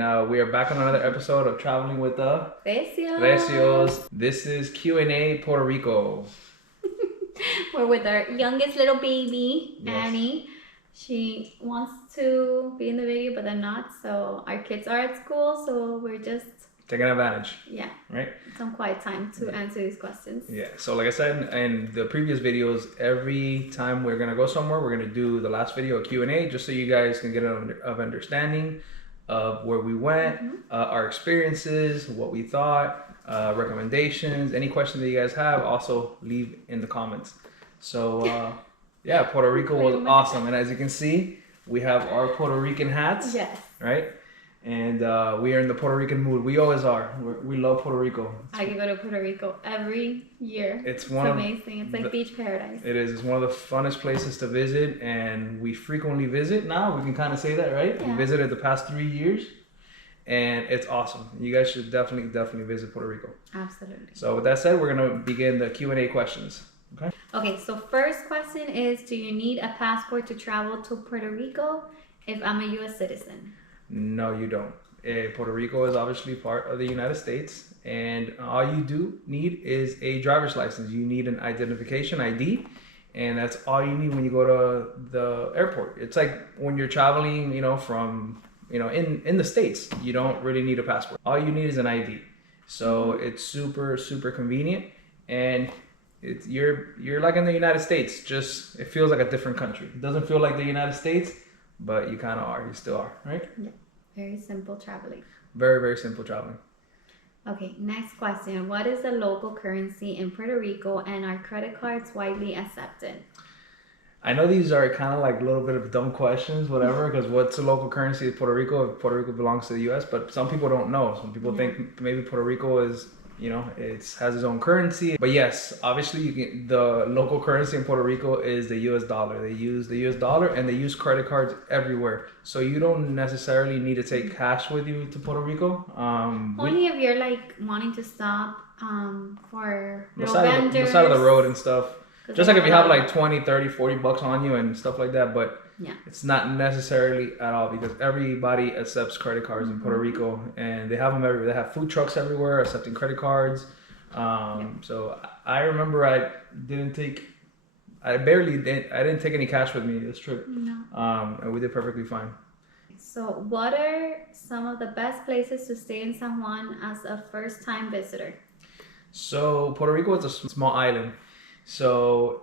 and we are back on another episode of Traveling with the Recios. Recios. This is Q&A Puerto Rico. We're with our youngest little baby, Yes. Annie. She wants to be in the video, but then not. So our kids are at school, so we're just Taking advantage. Yeah. Right? Some quiet time to answer these questions. Yeah. So like I said in the previous videos, every time we're gonna go somewhere, we're gonna do the last video a Q&A, just so you guys can get an understanding of where we went, our experiences, what we thought, recommendations, any questions that you guys have. Also leave in the comments. So yeah, Puerto Rico was awesome, and as you can see, we have our Puerto Rican hats. Yes. Right. And we are in the Puerto Rican mood. We always are. We love Puerto Rico. I could go to Puerto Rico every year. It's amazing. It's like beach paradise. It is. It's one of the funnest places to visit, and we frequently visit now. We can kind of say that, right? Yeah. We visited the past 3 years, and it's awesome. You guys should definitely visit Puerto Rico. Absolutely. So with that said, we're going to begin the Q&A questions. Okay? Okay, so first question is, do you need a passport to travel to Puerto Rico if I'm a U.S. citizen? No, you don't. Puerto Rico is obviously part of the United States, and all you do need is a driver's license. You need an identification ID, and that's all you need when you go to the airport. It's like when you're traveling, from, in the States, you don't really need a passport. All you need is an ID. So it's super, super convenient, and you're like in the United States, just it feels like a different country. It doesn't feel like the United States, but you kind of are. You still are, right? Yeah. Very simple traveling. Very, very simple traveling. Okay, next question. What is the local currency in Puerto Rico, and are credit cards widely accepted? I know these are kind of like a little bit of dumb questions, whatever, because what's the local currency of Puerto Rico? Puerto Rico belongs to the U.S., but some people don't know. Some people think maybe Puerto Rico is, has its own currency. But yes, obviously the local currency in Puerto Rico is the U.S. dollar. They use the U.S. dollar, and they use credit cards everywhere. So you don't necessarily need to take cash with you to Puerto Rico. Only if you're like wanting to stop for the side of the road and stuff. Just like if you have like 20, 30, 40 bucks on you and stuff like that, but it's not necessarily at all, because everybody accepts credit cards in Puerto Rico, and they have them everywhere. They have food trucks everywhere accepting credit cards. So I remember I didn't take any cash with me this trip. No. And we did perfectly fine. So what are some of the best places to stay in San Juan as a first-time visitor? So Puerto Rico is a small island. So,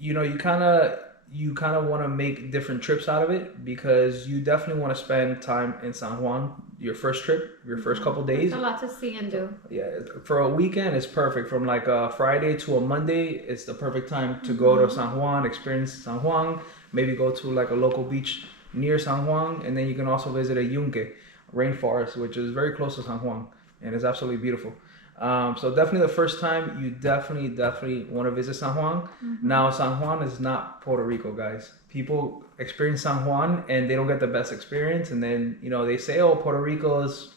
you kind of want to make different trips out of it, because you definitely want to spend time in San Juan, your first trip, your first couple days. There's a lot to see and do. Yeah, for a weekend, it's perfect. From like a Friday to a Monday, it's the perfect time to go to San Juan, experience San Juan, maybe go to like a local beach near San Juan, and then you can also visit a yunque rainforest, which is very close to San Juan, and it's absolutely beautiful. So definitely the first time, you definitely want to visit San Juan. Now, San Juan is not Puerto Rico, guys. People experience San Juan and they don't get the best experience, and then they say, oh, Puerto Rico is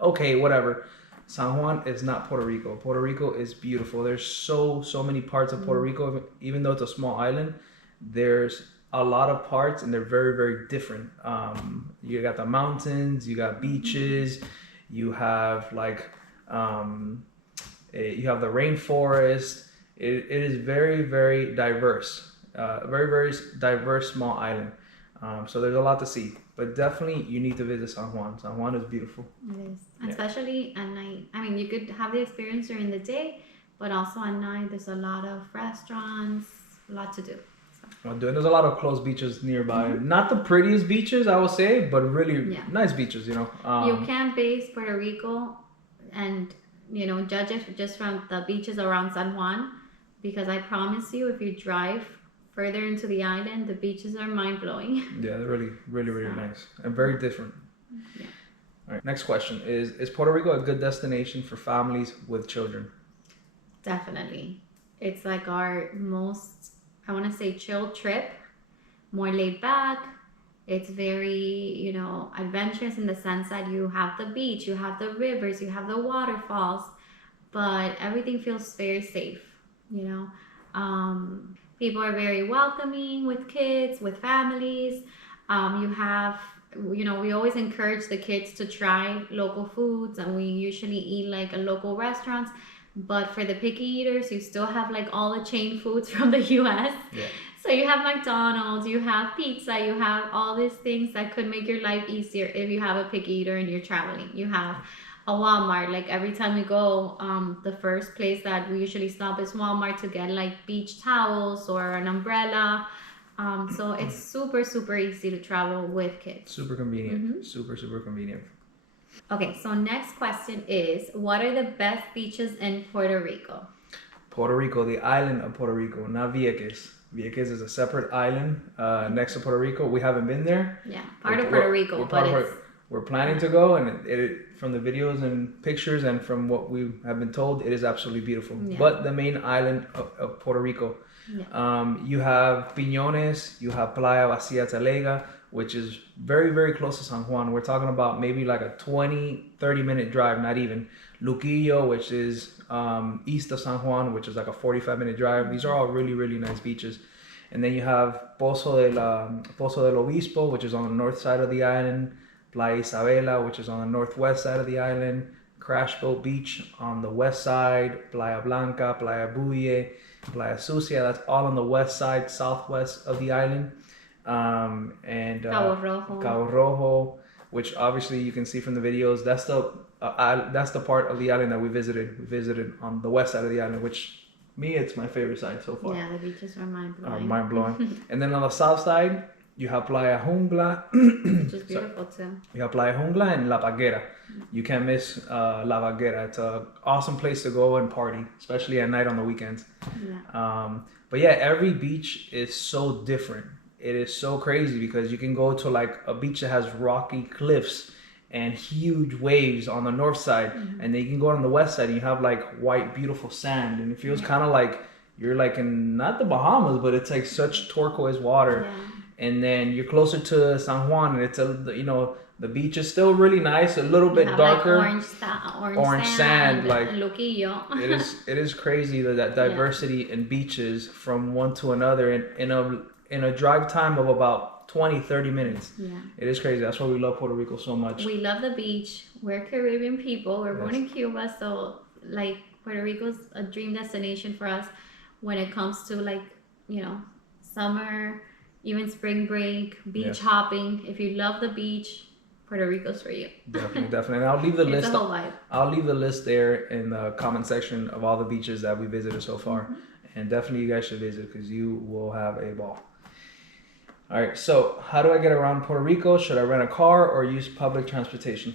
okay, whatever. San Juan is not Puerto Rico. Puerto Rico is beautiful. There's so many parts of Puerto Rico. Even though it's a small island, there's a lot of parts, and they're very, very different. You got the mountains, you got beaches, you have like you have the rainforest. It is very, very diverse. Very diverse small island. So there's a lot to see, but definitely you need to visit San Juan. San Juan is beautiful. It is, especially at night. I mean, you could have the experience during the day, but also at night there's a lot of restaurants, a lot to do. Well, there's a lot of closed beaches nearby. Not the prettiest beaches, I would say, but really nice beaches. You can't base Puerto Rico and judge it just from the beaches around San Juan, because I promise you, if you drive further into the island, the beaches are mind-blowing. Yeah, they're really, really, really nice and very different. Yeah. All right, next question is Puerto Rico a good destination for families with children? Definitely. It's like our most, I want to say, chill trip, more laid back. It's very, adventurous in the sense that you have the beach, you have the rivers, you have the waterfalls, but everything feels very safe, People are very welcoming with kids, with families. You have you know, we always encourage the kids to try local foods, and we usually eat like a local restaurants. But for the picky eaters, you still have like all the chain foods from the US. Yeah. So you have McDonald's, you have pizza, you have all these things that could make your life easier if you have a picky eater and you're traveling. You have a Walmart. Like every time we go, the first place that we usually stop is Walmart to get like beach towels or an umbrella. So it's super, super easy to travel with kids. Super convenient. Super, super convenient. Okay, so next question is, what are the best beaches in Puerto Rico? Puerto Rico, the island of Puerto Rico, not Vieques. Vieques is a separate island next to Puerto Rico. We haven't been there. Yeah, part of Puerto Rico, we're planning to go, and from the videos and pictures and from what we have been told, it is absolutely beautiful. Yeah. But the main island of Puerto Rico, you have Piñones, you have Playa Vacía Talega, which is very, very close to San Juan. We're talking about maybe like a 20-30 minute drive, not even. Luquillo, which is east of San Juan, which is like a 45-minute drive. These are all really, really nice beaches. And then you have Pozo del Obispo, which is on the north side of the island. Playa Isabela, which is on the northwest side of the island. Crash Boat Beach on the west side. Playa Blanca, Playa Buye, Playa Sucia. That's all on the west side, southwest of the island. Cabo Rojo, which obviously you can see from the videos. That's the part of the island that we visited. We visited on the west side of the island, which it's my favorite side so far. Yeah, the beaches are mind-blowing. Mind-blowing. And then on the south side, you have Playa Jungla. Which is beautiful too. You have Playa Jungla and La Paguera. You can't miss La Paguera. It's an awesome place to go and party, especially at night on the weekends. Yeah. But yeah, every beach is so different. It is so crazy because you can go to like a beach that has rocky cliffs and huge waves on the north side, and then you can go on the west side and you have like white, beautiful sand, and it feels kind of like you're like in not the Bahamas, but it's like such turquoise water. Yeah. And then you're closer to San Juan, and it's the beach is still really nice, a little bit darker. Like orange sand, like Luquillo. it is crazy that diversity in beaches from one to another in a drive time of about 20-30 minutes. Yeah. It is crazy. That's why we love Puerto Rico so much. We love the beach. We're Caribbean people. We're born in Cuba, so like Puerto Rico's a dream destination for us when it comes to like, summer, even spring break, beach hopping. If you love the beach, Puerto Rico's for you. Definitely. And I'll leave the list. It's a whole vibe. I'll leave the list there in the comment section of all the beaches that we visited so far. And definitely you guys should visit because you will have a ball. All right, so how do I get around Puerto Rico? Should I rent a car or use public transportation?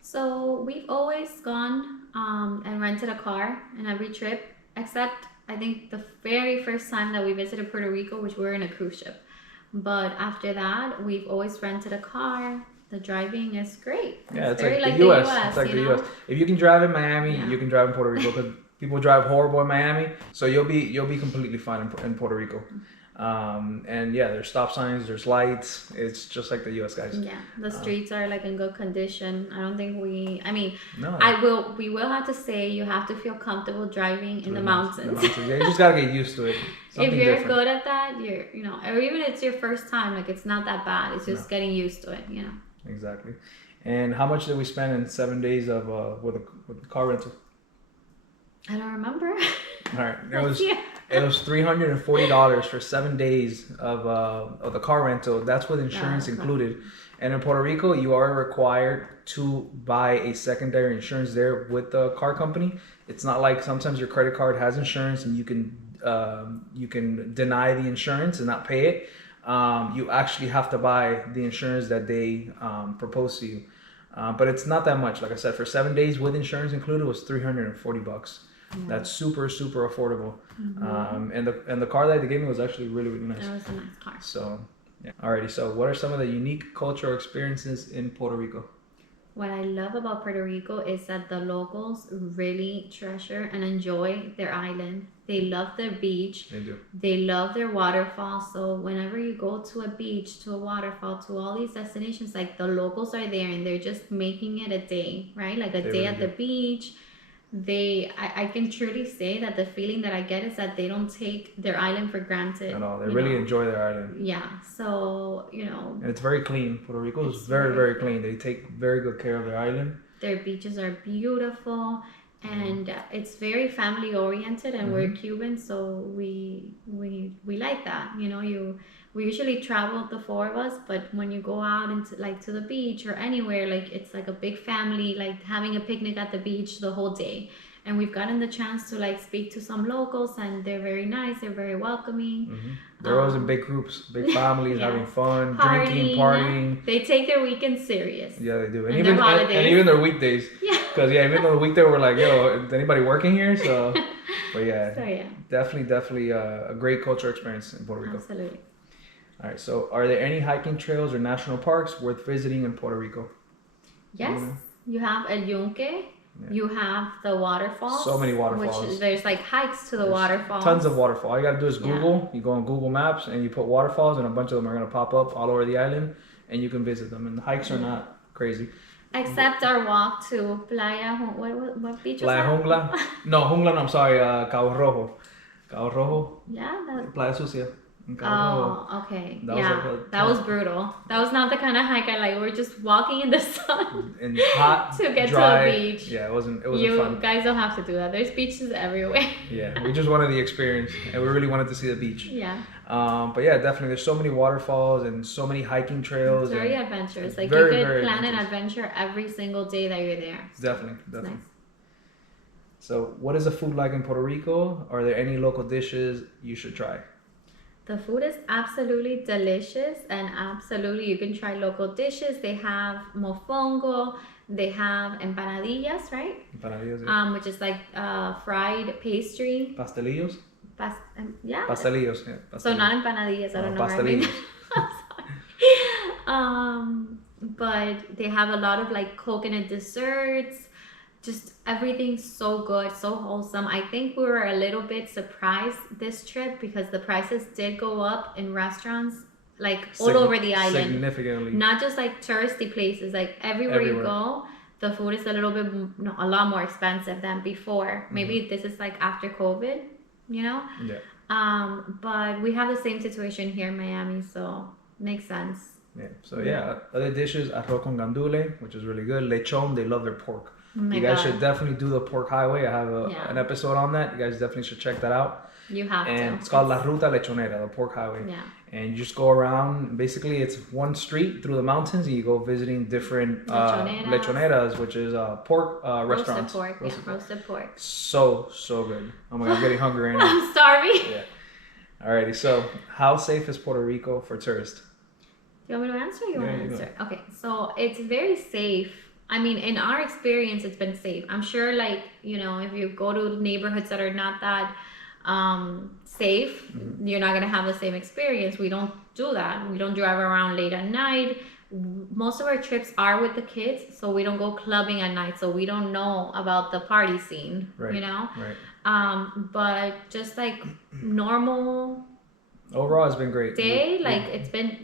So we've always gone and rented a car in every trip, except I think the very first time that we visited Puerto Rico, which we were in a cruise ship. But after that, we've always rented a car. The driving is great. Yeah, it's like the US. It's like the US. If you can drive in Miami, you can drive in Puerto Rico because people drive horrible in Miami. So you'll be completely fine in Puerto Rico. And yeah, there's stop signs, there's lights. It's just like the US, guys. Yeah, the streets are like in good condition. I don't think we will have to say you have to feel comfortable driving in the mountains. Yeah, you just gotta get used to it. If you're good at that, or even if it's your first time, like it's not that bad. It's just getting used to it, Exactly. And how much did we spend in 7 days of with the car rental? I don't remember. All right, it was $340 for 7 days of the car rental. That's with insurance included. And in Puerto Rico, you are required to buy a secondary insurance there with the car company. It's not like sometimes your credit card has insurance and you can deny the insurance and not pay it. You actually have to buy the insurance that they propose to you. But it's not that much. Like I said, for 7 days with insurance included, it was $340. Yeah. That's super, super affordable. And the car that they gave me was actually really, really nice. That was a nice car. So, yeah. Alrighty. So, what are some of the unique cultural experiences in Puerto Rico? What I love about Puerto Rico is that the locals really treasure and enjoy their island. They love their beach. They do. They love their waterfalls. So whenever you go to a beach, to a waterfall, to all these destinations, like the locals are there and they're just making it a day, right? Like a day at the beach. I can truly say that the feeling that I get is that they don't take their island for granted. At all. They really enjoy their island. Yeah. So, And it's very clean. Puerto Rico is very, very clean. They take very good care of their island. Their beaches are beautiful, and it's very family oriented, and we're Cuban, so we like that. We usually travel, the four of us, but when you go out into like to the beach or anywhere, like it's like a big family, like having a picnic at the beach the whole day. And we've gotten the chance to like speak to some locals, and they're very nice, they're very welcoming. They're always in big groups, big families, having fun, drinking, partying. They take their weekends serious. Yeah, they do. And even their holidays. And even their weekdays. Yeah. Because even on the weekday we're like, yo, is anybody working here? So, but yeah, definitely a great cultural experience in Puerto Rico. Absolutely. All right, so are there any hiking trails or national parks worth visiting in Puerto Rico? Yes, you have El Yunque. Yeah. You have the waterfalls. So many waterfalls. Which there's like hikes to the waterfalls. Tons of waterfalls. All you gotta do is Google. You go on Google Maps and you put waterfalls, and a bunch of them are gonna pop up all over the island, and you can visit them. And the hikes are not crazy. Except our walk to Playa. What beach was Playa that? Jungla. No, Jungla. No, I'm sorry. Cabo Rojo. Cabo Rojo. Yeah. Playa Sucia. Oh, okay. That was brutal. That was not the kind of hike I like. We're just walking in the sun and hot to get dry. to the beach. Yeah, it wasn't fun. You guys don't have to do that. There's beaches everywhere. Yeah, we just wanted the experience, and we really wanted to see the beach. Yeah. But yeah, definitely. There's so many waterfalls and so many hiking trails. It's very adventurous. Like you could plan an adventure every single day that you're there. So definitely. Nice. So, what is the food like in Puerto Rico? Are there any local dishes you should try? The food is absolutely delicious, and absolutely you can try local dishes. They have mofongo, they have empanadillas, right? Empanadillas, yeah. Which is like fried pastry. Pastelillos? Yeah. Pastelillos, yeah. Pastelillos. So not empanadillas, I don't know what I mean. But they have a lot of like coconut desserts. Just everything so good, so wholesome. I think we were a little bit surprised this trip because the prices did go up in restaurants like all over the island. Significantly. Not just like touristy places, like everywhere you go, the food is a lot more expensive than before. Maybe this is like after COVID, Yeah. But we have the same situation here in Miami, so makes sense. Yeah. So other dishes, arroz con gandule, which is really good. Lechon, they love their pork. You guys should definitely do the pork highway. I have an episode on that. You guys definitely should check that out. You have to. And it's called La Ruta Lechonera, the pork highway. Yeah. And you just go around. Basically, it's one street through the mountains, and you go visiting different lechoneras, which is pork restaurants. Roasted pork. So good. Oh my God, I'm getting hungry right now. I'm starving. Yeah. Alrighty. So, how safe is Puerto Rico for tourists? You want me to answer? Or you want to answer? Okay. So it's very safe. I mean, in our experience, it's been safe. I'm sure, like, if you go to neighborhoods that are not that safe, you're not going to have the same experience. We don't do that. We don't drive around late at night. Most of our trips are with the kids, so we don't go clubbing at night, so we don't know about the party scene, Right. But just like normal... Overall, it's been great.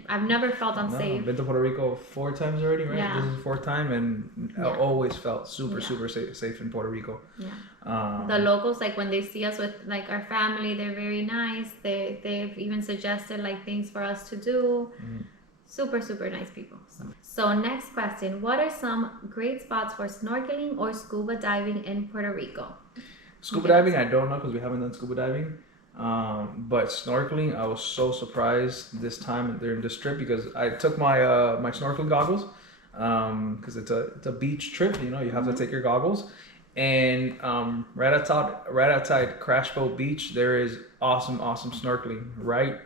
I've never felt unsafe. I've been to Puerto Rico 4 times already, right? Yeah. This is the 4th time, and I always felt super safe in Puerto Rico. Yeah. The locals, like when they see us with like our family, they're very nice. They've even suggested like things for us to do. Super nice people. So next question: what are some great spots for snorkeling or scuba diving in Puerto Rico? Scuba diving, I don't know because we haven't done scuba diving. But snorkeling, I was so surprised this time during this trip because I took my my snorkeling goggles because it's a beach trip. You have to take your goggles, and right outside Crash Boat Beach there is awesome snorkeling right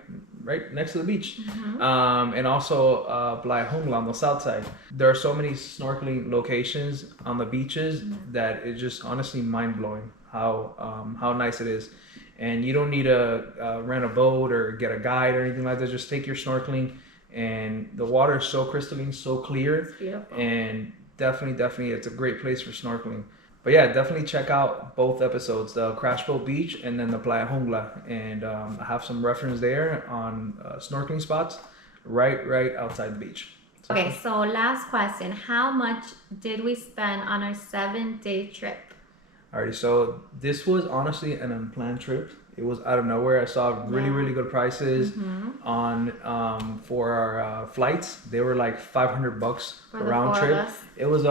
next to the beach, and also Playa Jungla on the south side. There are so many snorkeling locations on the beaches that it's just honestly mind blowing how nice it is. And you don't need to rent a boat or get a guide or anything like that. Just take your snorkeling, and the water is so crystalline, so clear. It's beautiful. And definitely, it's a great place for snorkeling. But yeah, definitely check out both episodes, the Crash Boat Beach and then the Playa Jungla. And I have some reference there on snorkeling spots right outside the beach. Okay, so last question. How much did we spend on our 7-day trip? Alrighty, so this was honestly an unplanned trip. It was out of nowhere. I saw really, Yeah. really good prices on for our flights. They were like $500 For a the round four of trip. us. It was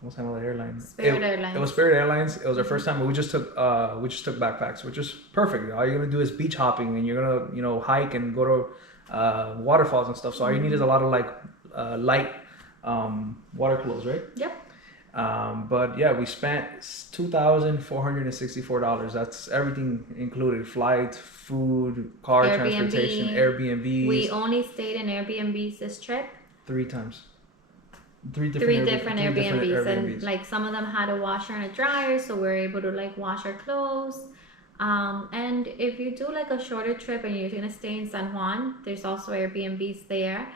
what's the name of the airline? Spirit Airlines. It was Spirit Airlines. It was our first time, but we just took backpacks, which is perfect. All you're gonna do is beach hopping, and you're gonna hike and go to waterfalls and stuff. So all you need is a lot of like light water clothes, right? Yep. But yeah, we spent $2,464. That's everything included: flight, food, car Airbnb. transportation, Airbnbs. We only stayed in Airbnbs this trip. 3 times. Three different Airbnbs, and like some of them had a washer and a dryer, so we're able to like wash our clothes. And if you do like a shorter trip and you're gonna stay in San Juan, there's also Airbnbs there,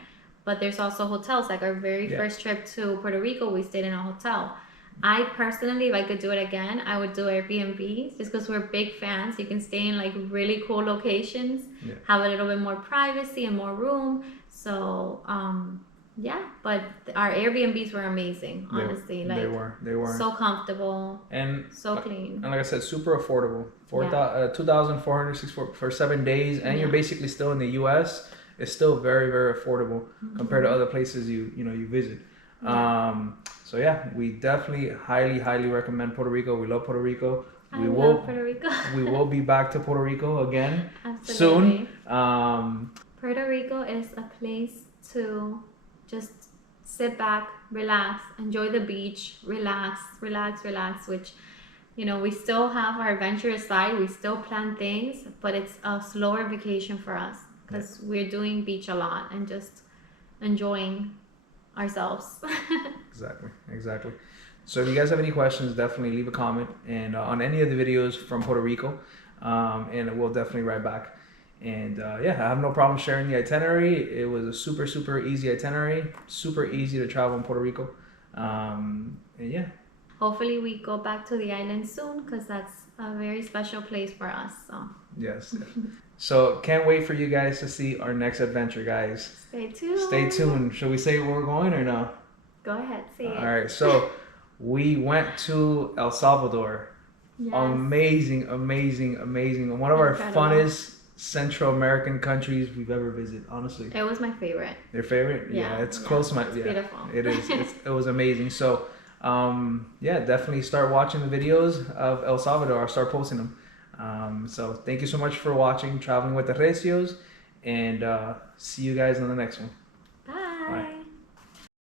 but there's also hotels. Like our very first trip to Puerto Rico, we stayed in a hotel. I personally, if I could do it again, I would do Airbnbs just because we're big fans. You can stay in like really cool locations, have a little bit more privacy and more room. So yeah, but our Airbnbs were amazing, honestly. They were so comfortable and so clean. And like I said, super affordable. 2,464 for 7 days, and you're basically still in the U.S. It's still very, very affordable compared to other places you visit. So yeah, we definitely highly recommend Puerto Rico. We love Puerto Rico. I love Puerto Rico. We will be back to Puerto Rico again Absolutely. soon. Puerto Rico is a place to just sit back, relax, enjoy the beach, relax, which, we still have our adventurous side. We still plan things, but it's a slower vacation for us because we're doing beach a lot and just enjoying ourselves. Exactly. So if you guys have any questions, definitely leave a comment and on any of the videos from Puerto Rico, and we'll definitely write back. And I have no problem sharing the itinerary. It was a super easy itinerary, super easy to travel in Puerto Rico. And yeah. Hopefully we go back to the island soon because that's a very special place for us. So yes. So can't wait for you guys to see our next adventure, guys. Stay tuned. Should we say where we're going or no? Go ahead, say it. All right. So we went to El Salvador. Yes. Amazing. One of our funnest Central American countries we've ever visited, honestly. It was my favorite. Your favorite? Yeah, it's close to my. It's beautiful. It is. It was amazing. So, definitely start watching the videos of El Salvador. I'll start posting them. So thank you so much for watching Traveling with the Recios, and see you guys on the next one.